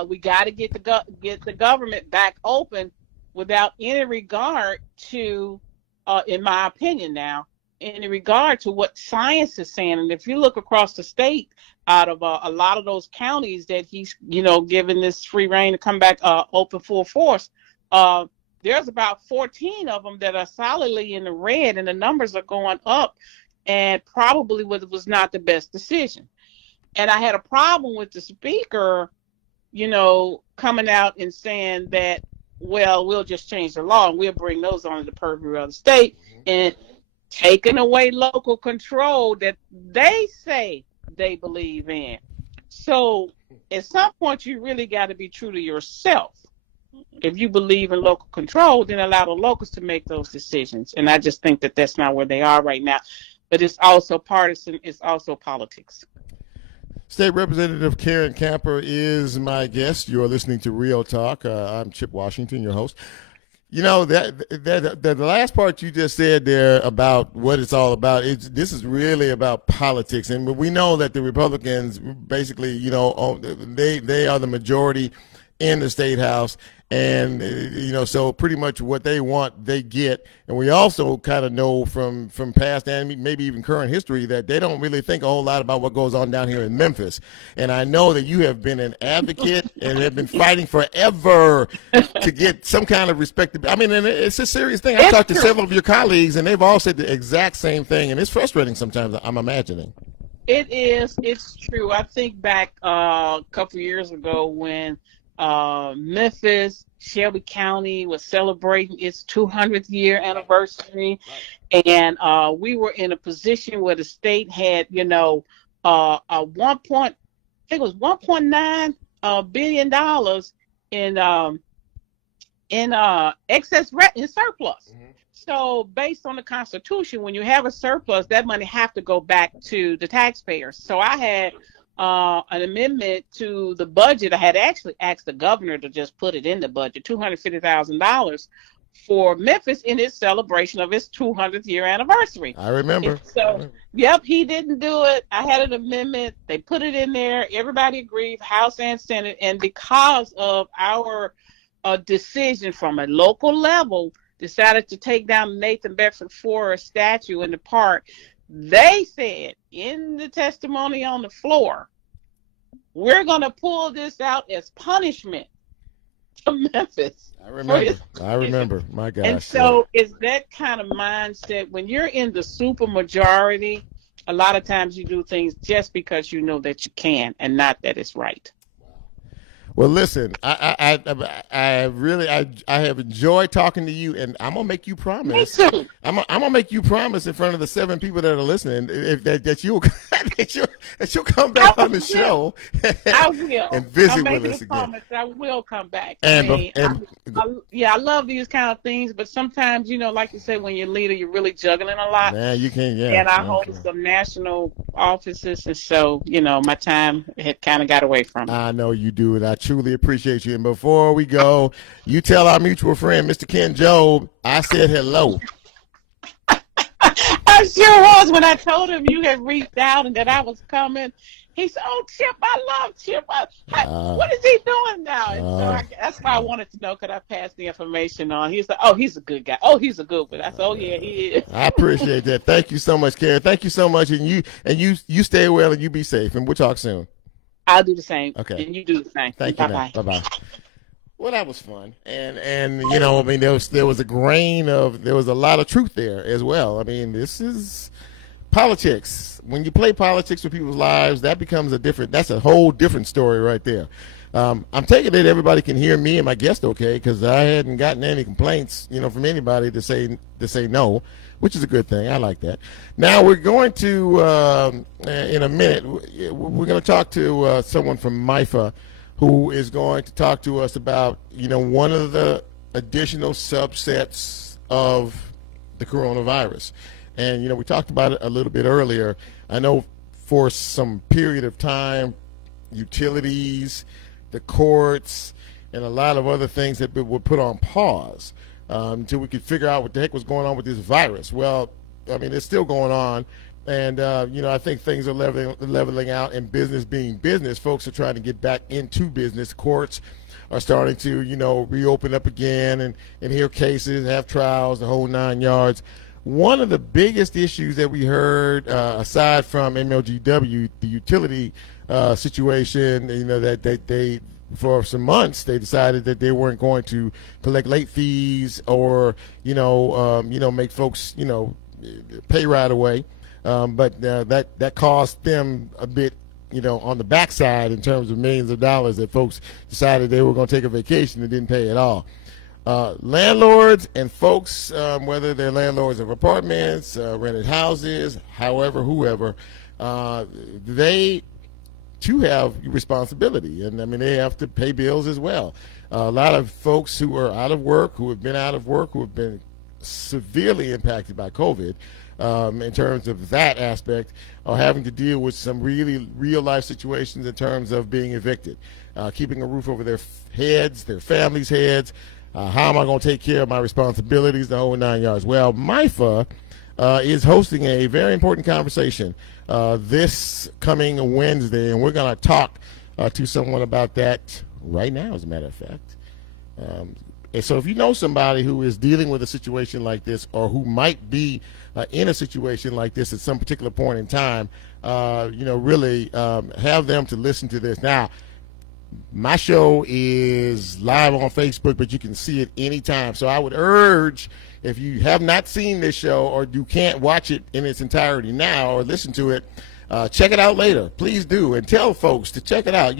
We got to get the government back open without any regard to, in my opinion now, in regard to what science is saying. And if you look across the state, out of a lot of those counties that he's, given this free reign to come back open full force, there's about 14 of them that are solidly in the red, and the numbers are going up, and probably was not the best decision. And I had a problem with the speaker, coming out and saying that, well, we'll just change the law and we'll bring those under the purview of the state, and taking away local control that they say they believe in. So at some point, you really got to be true to yourself. If you believe in local control, then allow the locals to make those decisions. And I just think that that's not where they are right now. But it's also partisan. It's also politics. State Representative Karen Camper is my guest. You are listening to Real Talk. I'm Chip Washington, your host. The last part you just said there about what it's all about, this is really about politics. And we know that the Republicans basically, they are the majority in the state house. And, so pretty much what they want, they get. And we also kind of know from past and maybe even current history that they don't really think a whole lot about what goes on down here in Memphis. And I know that you have been an advocate and have been fighting forever to get some kind of respect. I mean, and it's a serious thing. I've talked to several of your colleagues, and they've all said the exact same thing. And it's frustrating sometimes, I'm imagining. It is. It's true. I think back a couple years ago when Memphis, Shelby County was celebrating its 200th year anniversary, and we were in a position where the state had, a $1.9 billion in excess rent in surplus. Mm-hmm. So based on the Constitution, when you have a surplus, that money have to go back to the taxpayers. So I had an amendment to the budget. I had actually asked the governor to just put it in the budget, $250,000 for Memphis in its celebration of its 200th year anniversary. I remember. Yep, he didn't do it. I had an amendment. They put it in there. Everybody agreed, House and Senate. And because of our decision from a local level, decided to take down the Nathan Bedford Forrest statue in the park, they said in the testimony on the floor, we're going to pull this out as punishment to Memphis. I remember. My gosh. And so it's that kind of mindset. When you're in the super majority, a lot of times you do things just because you know that you can and not that it's right. Well, listen, I really I have enjoyed talking to you, and I'm gonna make you promise. Me too. I'm gonna make you promise in front of the 7 people that are listening that you'll that you'll come back on the show. I will. And visit I'm with making us a again. promise that I will come back. And I love these kind of things, but sometimes, like you said, when you're a leader, you're really juggling a lot. man, you can, yeah. And I hold some national offices, and so, my time had kind of got away from me. I know you do, and I truly appreciate you. And before we go, you tell our mutual friend, Mr. Ken Job, I said hello. I sure was. When I told him you had reached out and that I was coming, he said, "Oh, Chip, I love Chip. What is he doing now?" And so that's why I wanted to know, could I pass the information on? He said, "Oh, he's a good guy. Oh, he's a good one." I said, "Oh, yeah, he is." I appreciate that. Thank you so much, Karen. Thank you so much, and you stay well and you be safe, and we'll talk soon. I'll do the same. Okay. And you do the same. Thank you. Bye-bye. Bye-bye. Well, that was fun, and I mean, there was a lot of truth there as well. I mean, this is politics. When you play politics with people's lives, that's a whole different story right there. I'm taking it everybody can hear me and my guest okay, because I hadn't gotten any complaints, from anybody to say no, which is a good thing. I like that. Now we're going to, in a minute, we're going to talk to someone from MIFA who is going to talk to us about, one of the additional subsets of the coronavirus. And, we talked about it a little bit earlier. I know for some period of time, utilities, the courts, and a lot of other things that were put on pause until we could figure out what the heck was going on with this virus. Well, I mean, it's still going on. And, I think things are leveling out, and business being business, folks are trying to get back into business. Courts are starting to, reopen up again and hear cases, have trials, the whole 9 yards. One of the biggest issues that we heard, aside from MLGW, the utility situation, that they for some months they decided that they weren't going to collect late fees or make folks pay right away. But that cost them a bit, on the backside in terms of millions of dollars that folks decided they were going to take a vacation and didn't pay at all. Landlords and folks, whether they're landlords of apartments, rented houses, whoever, they too have responsibility. And I mean, they have to pay bills as well. A lot of folks who are out of work, who have been out of work, who have been severely impacted by COVID, in terms of that aspect, are having to deal with some really real life situations in terms of being evicted, keeping a roof over their heads, their families' heads. How am I going to take care of my responsibilities, the whole 9 yards? Well, MIFA is hosting a very important conversation this coming Wednesday, and we're going to talk to someone about that right now, as a matter of fact. And so if you know somebody who is dealing with a situation like this, or who might be in a situation like this at some particular point in time, really have them to listen to this. Now, my show is live on Facebook, but you can see it anytime. So I would urge, if you have not seen this show or you can't watch it in its entirety now or listen to it, check it out later. Please do, and tell folks to check it out.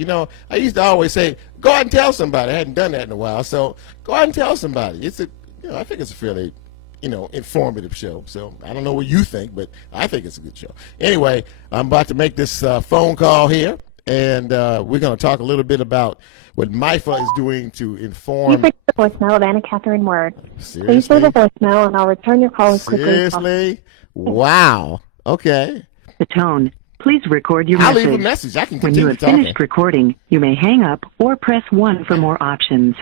I used to always say, go out and tell somebody. I hadn't done that in a while, so go out and tell somebody. I think it's a fairly, informative show. So I don't know what you think, but I think it's a good show. Anyway, I'm about to make this phone call here, and we're going to talk a little bit about what MIFA is doing to inform. You've reached the voicemail of Anna Kathryn Word. Seriously? Please leave a voicemail, and I'll return your call as quickly as possible. Seriously? Wow. Okay. The tone. Please record your I'll message. leave a message. I can When you continue have talking. finished recording, you may hang up or press 1 for more options.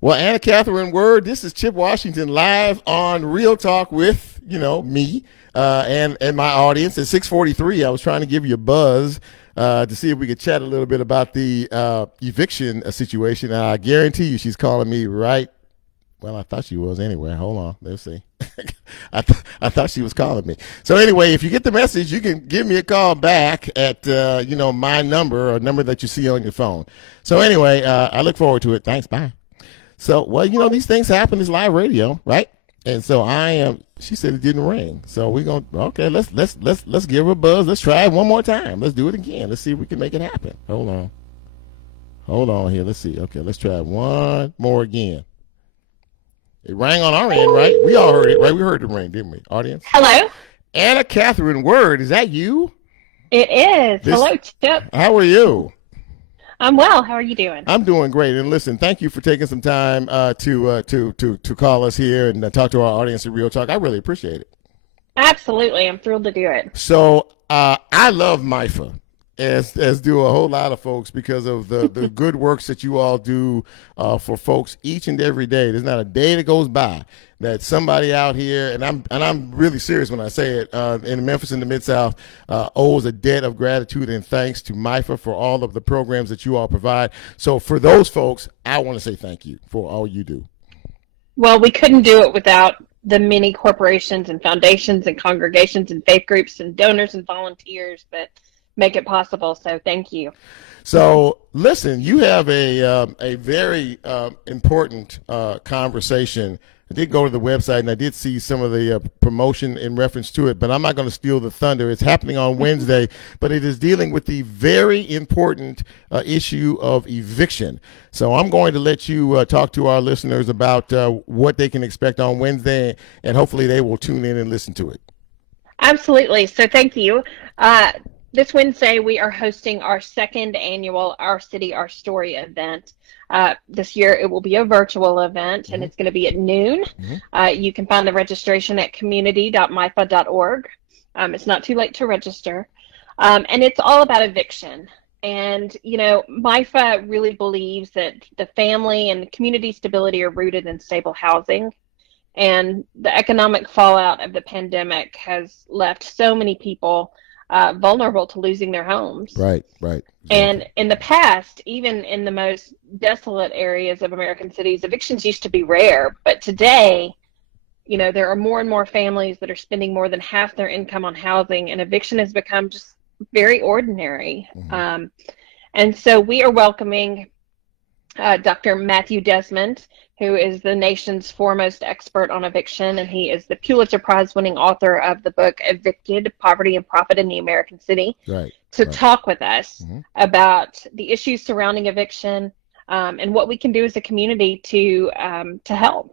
Well, Anna Kathryn Word, this is Chip Washington live on Real Talk with, me and my audience. At 6:43, I was trying to give you a buzz to see if we could chat a little bit about the eviction situation. I guarantee you she's calling me right. Well, I thought she was anyway. Hold on. Let's see. I thought she was calling me. So anyway, if you get the message, you can give me a call back at, my number or number that you see on your phone. So anyway, I look forward to it. Thanks. Bye. So, well, these things happen. It's live radio, right? And so I am. She said it didn't ring. So we're gonna okay. Let's give her a buzz. Let's try it one more time. Let's do it again. Let's see if we can make it happen. Hold on here. Let's see. Okay, let's try it one more again. It rang on our end, right? We all heard it, right? We heard the ring, didn't we, audience? Hello. Anna Kathryn Word, is that you? It is. Hello, Chip. How are you? I'm well. How are you doing? I'm doing great. And listen, thank you for taking some time to call us here and talk to our audience at Real Talk. I really appreciate it. Absolutely. I'm thrilled to do it. So I love MIFA, as do a whole lot of folks, because of the good works that you all do for folks each and every day. There's not a day that goes by that somebody out here, and I'm really serious when I say it, in Memphis and the Mid-South, owes a debt of gratitude and thanks to MIFA for all of the programs that you all provide. So for those folks, I want to say thank you for all you do. Well, we couldn't do it without the many corporations and foundations and congregations and faith groups and donors and volunteers that make it possible. So thank you. So listen, you have a very important conversation. I did go to the website and I did see some of the promotion in reference to it, but I'm not going to steal the thunder. It's happening on Wednesday, but it is dealing with the very important issue of eviction. So I'm going to let you talk to our listeners about what they can expect on Wednesday, and hopefully they will tune in and listen to it. Absolutely. So thank you. This Wednesday, we are hosting our second annual Our City, Our Story event. This year, it will be a virtual event, and it's going to be at noon. You can find the registration at community.mifa.org. It's not too late to register. And it's all about eviction. And, you know, MIFA really believes that the family and community stability are rooted in stable housing. And the economic fallout of the pandemic has left so many people vulnerable to losing their homes. Right. Exactly. And in the past, even in the most desolate areas of American cities, evictions used to be rare. But today, you know, there are more and more families that are spending more than half their income on housing, and eviction has become just very ordinary. And so we are welcoming Dr. Matthew Desmond, who is the nation's foremost expert on eviction, and he is the Pulitzer Prize-winning author of the book Evicted: Poverty and Profit in the American City, to talk with us about the issues surrounding eviction and what we can do as a community to help.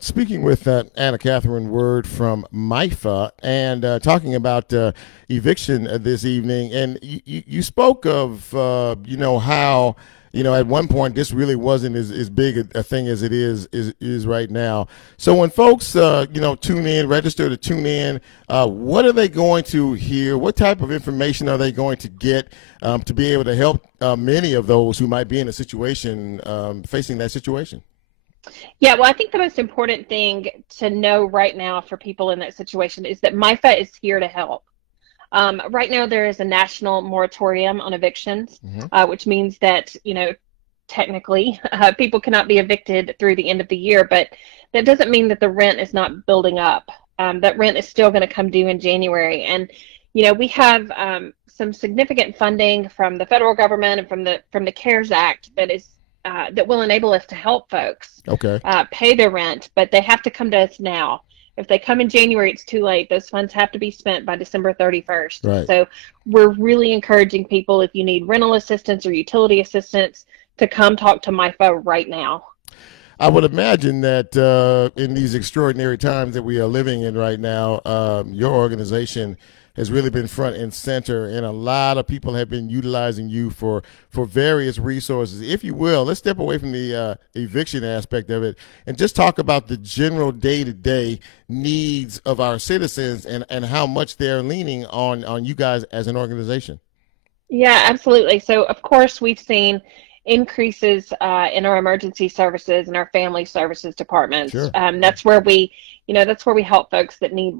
Speaking with Anna Kathryn Word from MIFA, and talking about eviction this evening, and you spoke of, you know, how, you know, at one point this really wasn't as big a thing as it is right now. So when folks, you know, tune in, register to tune in, what are they going to hear? What type of information are they going to get to be able to help many of those who might be in a situation, facing that situation? Yeah, well, I think the most important thing to know right now for people in that situation is that MIFA is here to help. Right now, there is a national moratorium on evictions, which means that, you know, technically people cannot be evicted through the end of the year, but that doesn't mean that the rent is not building up. That rent is still going to come due in January. And, you know, we have some significant funding from the federal government and from the CARES Act that is that will enable us to help folks pay their rent, but they have to come to us now. If they come in January, it's too late. Those funds have to be spent by December 31st. So we're really encouraging people, if you need rental assistance or utility assistance, to come talk to MIFA right now. I would imagine that in these extraordinary times that we are living in right now, your organization has really been front and center, and a lot of people have been utilizing you for various resources. If you will, let's step away from the eviction aspect of it and just talk about the general day-to-day needs of our citizens and how much they're leaning on you guys as an organization. Yeah, absolutely. So, of course, we've seen increases in our emergency services and our family services departments. That's where we help folks that need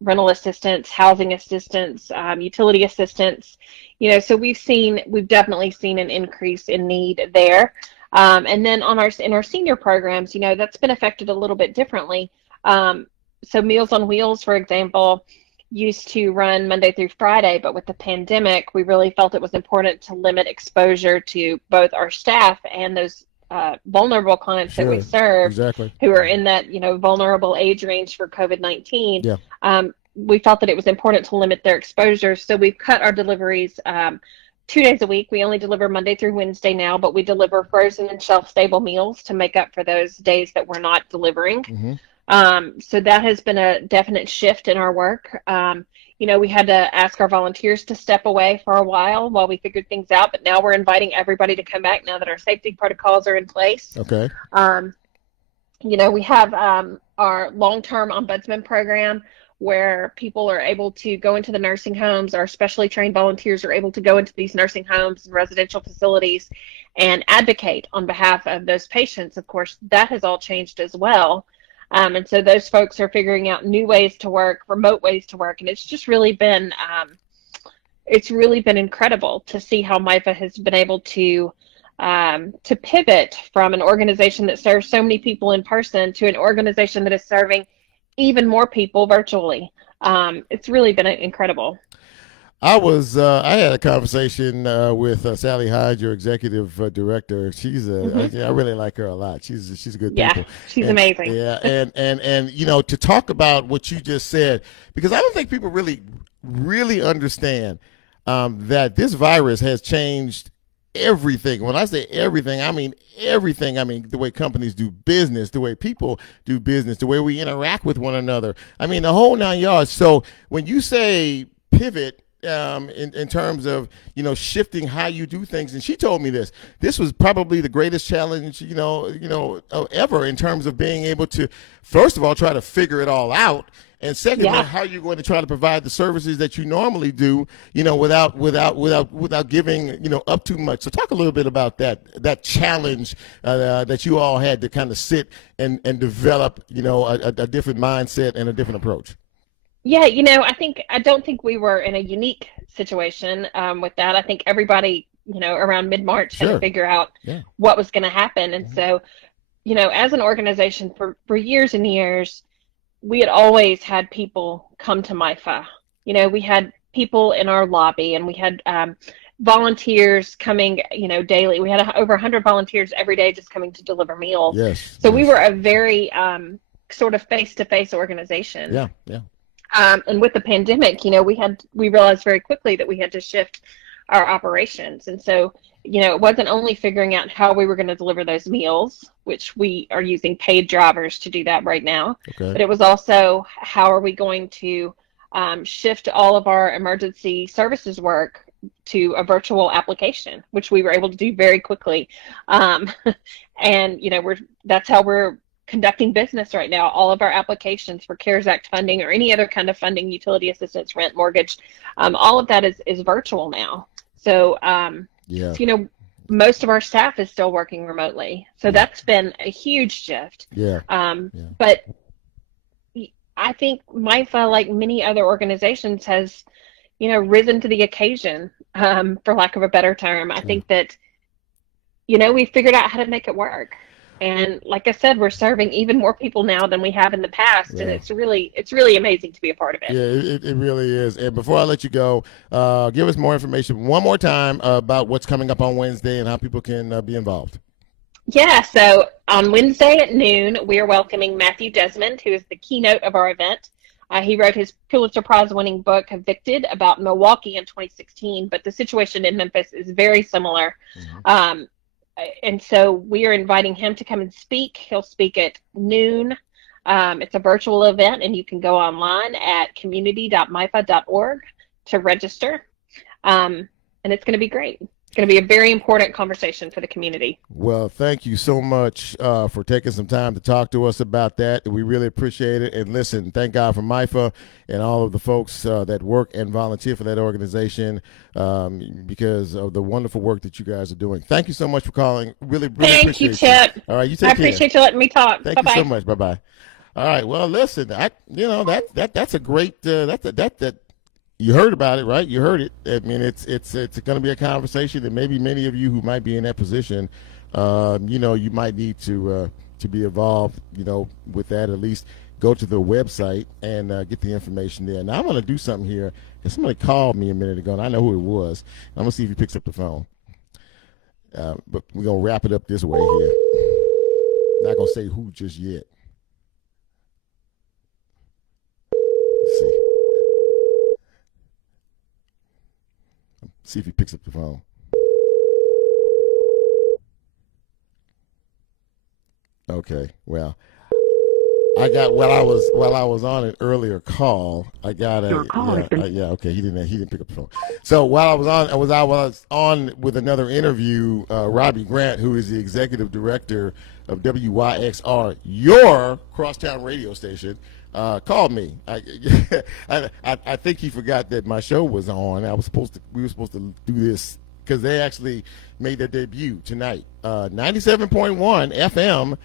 rental assistance, housing assistance, utility assistance. You know, so we've definitely seen an increase in need there. And then in our senior programs, you know, that's been affected a little bit differently. So Meals on Wheels, for example, used to run Monday through Friday, but with the pandemic, we really felt it was important to limit exposure to both our staff and those vulnerable clients that we serve, exactly, who are in that, vulnerable age range for COVID-19. Yeah. We felt that it was important to limit their exposure, so we've cut our deliveries 2 days a week. We only deliver Monday through Wednesday now, but we deliver frozen and shelf-stable meals to make up for those days that we're not delivering. So that has been a definite shift in our work. We had to ask our volunteers to step away for a while we figured things out, but now we're inviting everybody to come back now that our safety protocols are in place. Okay. We have our long-term ombudsman program where people are able to go into the nursing homes. Our specially trained volunteers are able to go into these nursing homes and residential facilities and advocate on behalf of those patients. Of course, that has all changed as well. And so those folks are figuring out new ways to work, remote ways to work. And it's just really been, incredible to see how MIFA has been able to pivot from an organization that serves so many people in person to an organization that is serving even more people virtually. It's really been incredible. I had a conversation with Sally Hyde, your executive director. She's I really like her a lot. She's a good people. She's amazing. Yeah, and to talk about what you just said, because I don't think people really understand that this virus has changed everything. When I say everything, I mean everything. I mean the way companies do business, the way people do business, the way we interact with one another. I mean the whole 9 yards. So when you say pivot, in terms of shifting how you do things, and she told me this was probably the greatest challenge ever, in terms of being able to, first of all, try to figure it all out, and secondly, how you're going to try to provide the services that you normally do, without giving up too much. So talk a little bit about that challenge that you all had to kind of sit and develop a different mindset and a different approach. Yeah, I don't think we were in a unique situation with that. I think everybody, around mid-March had to figure out what was going to happen. And so, as an organization for years and years, we had always had people come to MIFA. We had people in our lobby, and we had volunteers coming, daily. We had over 100 volunteers every day just coming to deliver meals. Yes. So we were a very sort of face-to-face organization. Yeah, yeah. And with the pandemic, we realized very quickly that we had to shift our operations. And so, it wasn't only figuring out how we were going to deliver those meals, which we are using paid drivers to do that right now, but it was also how are we going to shift all of our emergency services work to a virtual application, which we were able to do very quickly. And, that's how we're conducting business right now. All of our applications for CARES Act funding or any other kind of funding, utility assistance, rent, mortgage, all of that is virtual now. So, most of our staff is still working remotely. So that's been a huge shift. But I think MIFA, like many other organizations, has, risen to the occasion, for lack of a better term. I think that, we figured out how to make it work. And like I said, we're serving even more people now than we have in the past, and it's really amazing to be a part of it. Yeah, it really is. And before I let you go, give us more information one more time about what's coming up on Wednesday and how people can be involved. Yeah, so on Wednesday at noon, we are welcoming Matthew Desmond, who is the keynote of our event. He wrote his Pulitzer Prize-winning book, Evicted, about Milwaukee in 2016, but the situation in Memphis is very similar. And so we are inviting him to come and speak. He'll speak at noon. It's a virtual event, and you can go online at community.mifa.org to register. And it's going to be great. It's going to be a very important conversation for the community. Well, thank you so much for taking some time to talk to us about that. We really appreciate it. And listen, thank God for MIFA and all of the folks that work and volunteer for that organization because of the wonderful work that you guys are doing. Thank you so much for calling. Really thank you, Chip. All right, you take care. I appreciate you letting me talk. Thank you so much. Bye-bye. All right. Well, listen, that's a great that you heard about it, right? You heard it. I mean, it's going to be a conversation that maybe many of you who might be in that position, you might need to be involved, with that. At least go to the website and get the information there. Now I'm going to do something here. Somebody called me a minute ago, and I know who it was. I'm going to see if he picks up the phone. But we're going to wrap it up this way here. Not going to say who just yet. Let's see. See if he picks up the phone. Okay, well, I got while I was on an earlier call, I got a okay, he didn't pick up the phone. So while I was on with another interview, Robbie Grant, who is the executive director of WYXR, your crosstown radio station, called me. I think he forgot that my show was on. We were supposed to do this because they actually made their debut tonight. 97.1 FM.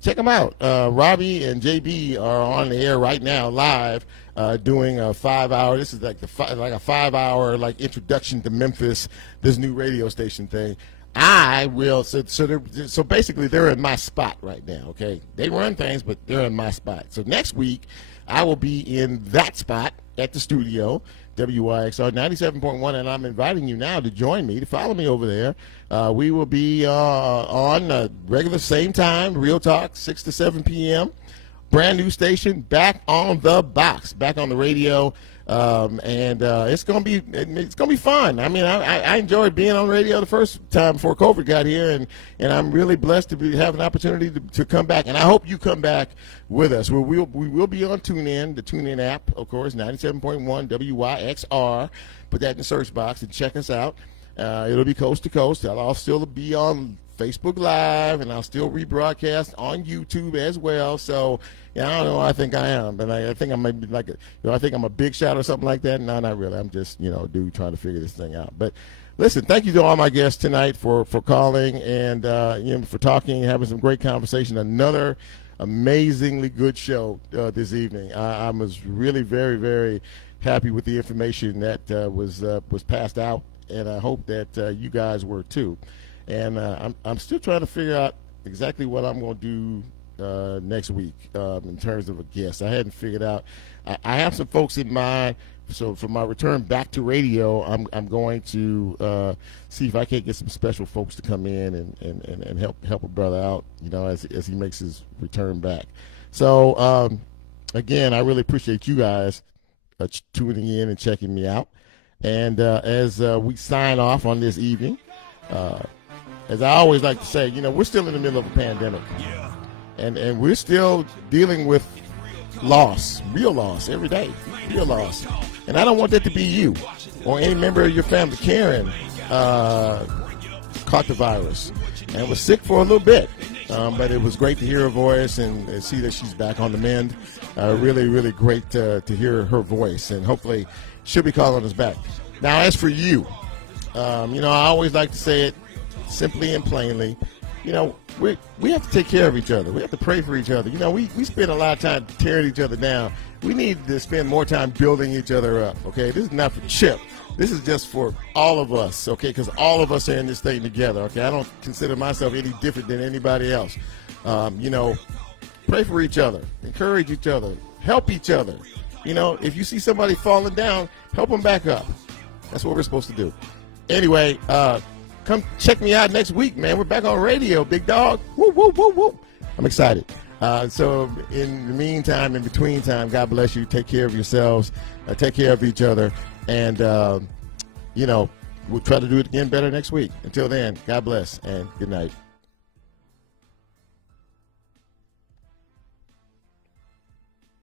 Check them out. Robbie and JB are on the air right now, live, doing a 5-hour. This is like a 5-hour introduction to Memphis. This new radio station thing. I will. So basically, they're in my spot right now. Okay, they run things, but they're in my spot. So next week, I will be in that spot at the studio. WYXR 97.1, and I'm inviting you now to join me, to follow me over there. We will be on regular same time, Real Talk, 6 to 7 p.m. Brand new station, back on the box, back on the radio, and it's gonna be fun. I mean, I enjoyed being on radio the first time before COVID got here, and I'm really blessed to have an opportunity to come back. And I hope you come back with us. We will be on TuneIn, the TuneIn app, of course, 97.1 WYXR. Put that in the search box and check us out. It'll be coast to coast. I'll still be on Facebook Live, and I'll still rebroadcast on YouTube as well. So, yeah, I don't know. I think I am, but I think I might be I think I'm a big shot or something like that. No, not really. I'm just, a dude trying to figure this thing out. But listen, thank you to all my guests tonight for calling and for talking, having some great conversation. Another amazingly good show this evening. I was really very, very happy with the information that was passed out, and I hope that you guys were too. And I'm still trying to figure out exactly what I'm going to do next week in terms of a guest. I hadn't figured out. I have some folks in mind. So for my return back to radio, I'm going to see if I can't get some special folks to come in and help a brother out, as he makes his return back. So again, I really appreciate you guys tuning in and checking me out. And as we sign off on this evening, as I always like to say, we're still in the middle of a pandemic, and we're still dealing with loss, real loss every day, real loss. And I don't want that to be you or any member of your family. Karen caught the virus and was sick for a little bit, but it was great to hear her voice and see that she's back on the mend. Really, really great to hear her voice, and hopefully she'll be calling us back. Now, as for you, I always like to say it simply and plainly. We have to take care of each other. We have to pray for each other. We spend a lot of time tearing each other down. We need to spend more time building each other up, okay? This is not for Chip. This is just for all of us, okay? Because all of us are in this thing together, okay? I don't consider myself any different than anybody else. Pray for each other. Encourage each other. Help each other. If you see somebody falling down, help them back up. That's what we're supposed to do. Anyway, come check me out next week, man. We're back on radio, big dog. Woo, woo, woo, woo. I'm excited. So in the meantime, in between time, God bless you. Take care of yourselves. Take care of each other. And, we'll try to do it again better next week. Until then, God bless and good night.